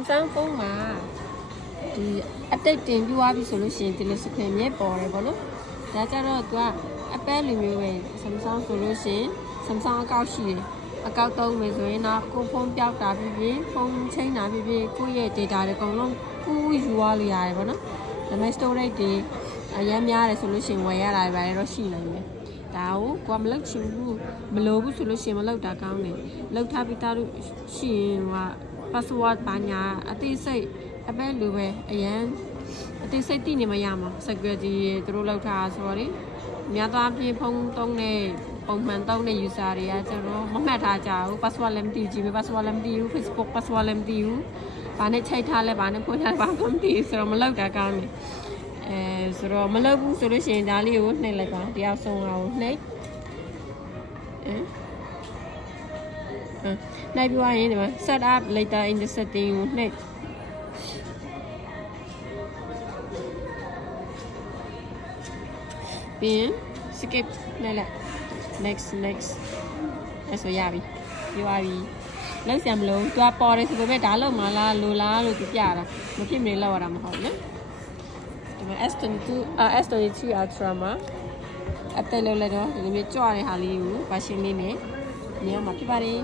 Samsung ဖုန်းမှာဒီအတိတ်တင်ပြသွားပြီဆိုလို့ရှိရင်ဒီလိုစပင်မြဲပေါ်တယ်ပေါ့နော်ဒါကြတော့သူကအပက်လိုမျိုးပဲ Samsung ဆိုလို့ရှိရင် Samsung အကောက်ရှိတယ်အကောက်သုံးမယ်ဆိုရင်တော့ကိုဖုန်းပြောက်တာဖြစ်ဖြစ်ဖုန်းချိန်တာဖြစ်ဖြစ်ကိုယ့်ရဲ့ data တွေအကုန်လုံးကူးယူရလို့ရတယ်ပေါ့နော်ဒါပေမဲ့ storage တွေအများများတယ်ဆိုလို့ရှိရင်ဝယ်ရတာပဲတော့ရှိနိုင်တယ်ဒါကိုမလုပ်ချင်ဘူးမလိုဘူးဆိုလို့ရှိရင်မလုပ်တာကောင်းတယ်လုပ်ထားပြီးသားလို့ရှိရင်က password ဘာညာအသေးစိတ်အပဲလိုပဲအရန်အသေးစိတ်သိနေမရမှာ security သူတို့လောက်ထားဆိုတော့လေများသောအားဖြင့်ဖုန်းသုံးတဲ့ပုံမှန်သုံးတဲ့ user တွေကကျွန်တော်မမှတ်ထားကြဘူး password လည်းမသိဘူး Gmail password လည်းမသိဘူး Facebook password လည်းမသိဘူးဘာနဲ့ချိန်ထားလဲဘာနဲ့ဖွင့်ထားဘာမှမသိဘူးဆိုတော့မလောက်တာကောင်းတယ်ဆိုတော့မလုပ်ဘူးဆိုလို့ရှိရင်ဒါလေးကိုနှိပ်လိုက်ပါတယောက်ဆုံးအောင်နှိပ်လိုက်ပြီးရင်ဒီမှာ set up later in the setting ကိုနှိပ်ပြီး skip နဲ့လိုက် next အဲ့ဆိုရပြီပြီးသွားပြီလောက်စရာမလိုသူကပေါ်တယ်ဆိုပေမဲ့ဒါလောက်မလားလိုလားလို့သူပြတာမဖြစ်မနေလောက်ရတာမဟုတ်နော်ဒီမှာ S22 Ultra မှာ update လုပ်လိုက်တော့ဒီလိုမျိုးကြွတဲ့ဟာလေးကို version လေးနဲ့နေရာမှာဖြစ်ပါတယ်